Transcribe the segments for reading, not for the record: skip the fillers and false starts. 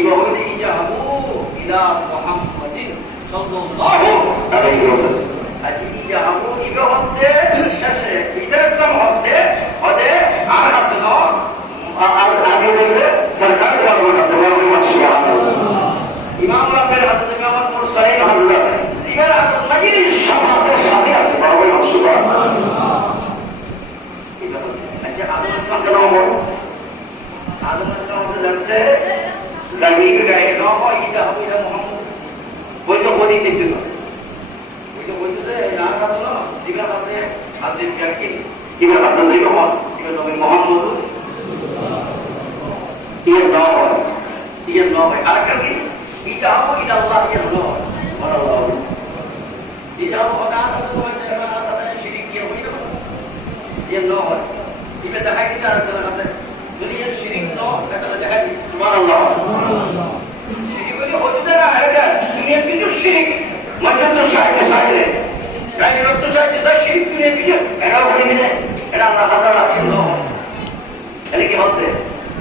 এভাবে ইজাবু ইলা মুহাম্মাদিন সাল্লাল্লাহু আলাইহি ওয়াসাল্লাম। আচ্ছা ইজাবু ইবে হতে শেষে ঈসা ইসলাম হতে আর আসলো আর আগে দেখলে সরকার গভর্নমেন্ট আছে গভর্নমেন্ট সুবহানাল্লাহ। ইমাম রাব্বের হাতে জামাত মুরসালিন হাজরা জিগার হাতে মাজিদ সাফাতের সাথে আছে গভর্নমেন্ট সুবহানাল্লাহ। আচ্ছা আদম ইসলাম কেন বল আদম ইসলাম হতে যাচ্ছে জমিন গায়ে ন হয় ইদা হবে ইদা মুহাম্মদ বইতো বলি দিতে না বইতো বইতো যে না কাছে না জিগার কাছে আজিম কাকে জিগার কাছে জিগো হল ইদা নবী মুহাম্মদ ইয়া ন হয় আর কাকে ইদা হবে ইদা আল্লাহ ইয়া ন সুবহানাল্লাহ। ইদা হবে খোদা কাছে তো আছে না কাছে শিরিক কি হইতো ইয়া ন হয় ইবে দেখাই দিতে আর কাছে দুনিয়ার শিরিক ন এটা দেখাই দি সুবহানাল্লাহ। শিরিক বলে হইতো না এটা দুনিয়ার কিছু শিরিক মজুদ সাইডে সাইডে গায় রত সাইডে যা শিরিক দুনিয়ার কিছু এটা বলি না এটা আল্লাহ তাআলা রাখেন ন এটা কি হচ্ছে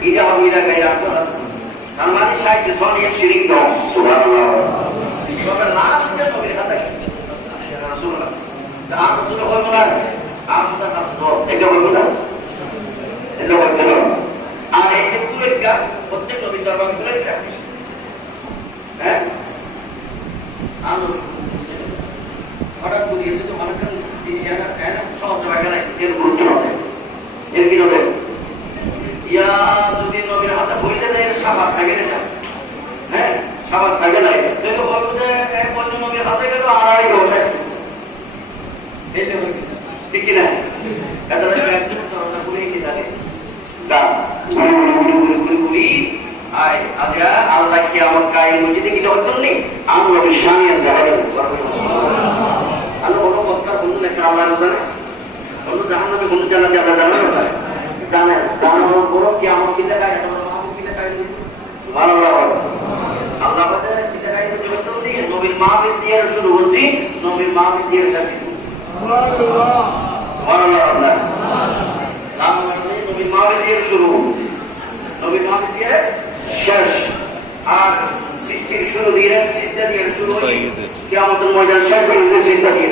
ইদা হবে ইদা গায় রাখতো তার মানে সাইডে সোনিয়া শিরিক ন সুবহানাল্লাহ। তবে লাস্টে নবীর কাছে রাসূলুল্লাহ তা রাসূল হলো না আসলে কাছে তো এটা হলো না এটা হচ্ছে না আর এই যে কুরেকা প্রত্যেক নবীর দরবারে কুরেকা হ্যাঁ আমি হঠাৎ করে এত তো মানুষ তিনি জানা কেন সহজ ভাবে নাই যে গুরুত্ব হবে এর কি হবে ইয়া যদি নবীর হাতে বইলে দেয় সাবাত থাকে না হ্যাঁ সাবাত থাকে না তাহলে বলতে এক বছর নবীর হাতে গেল আড়াই ঘন্টা এটা ঠিক না এটা একটা পুরো কি থাকে দা গুলি আই আজা আল্লাহ কিয়ামত কায়েম হইতে কি হতো নি আমরা বিশানিয়াত দেখাবেন সুবহানাল্লাহ। আল্লাহ বড় কথা বলুন একটা আল্লাহ জানে বলুন জাহান্নামে কোন জান্নাতে আল্লাহ জানেন জানার বড় কিয়ামত কি দেখায় এটা মাহবুব কি দেখায় সুবহানাল্লাহ। আল্লাহ বলে কি দেখায় হতো নি নবীর মাহবিল দিয়ে শুরু হচ্ছে নবীর মাহবিল দিয়ে শেষ সুবহানাল্লাহ সুবহানাল্লাহ। নাম মানে নবীর মাহবিল দিয়ে শুরু নবীর মাহবিল দিয়ে শেষ আর সৃষ্টির শুরু দিয়ে সিদ্ধা দিয়ে শুরু হয় কিয়ামতের ময়দান শেষ হয়ে সিদ্ধা দিয়ে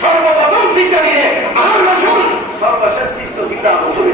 সর্বপ্রথম সিদ্ধা দিয়ে আর রাসূল সর্বশেষ সিদ্ধ কিতাব রাসূল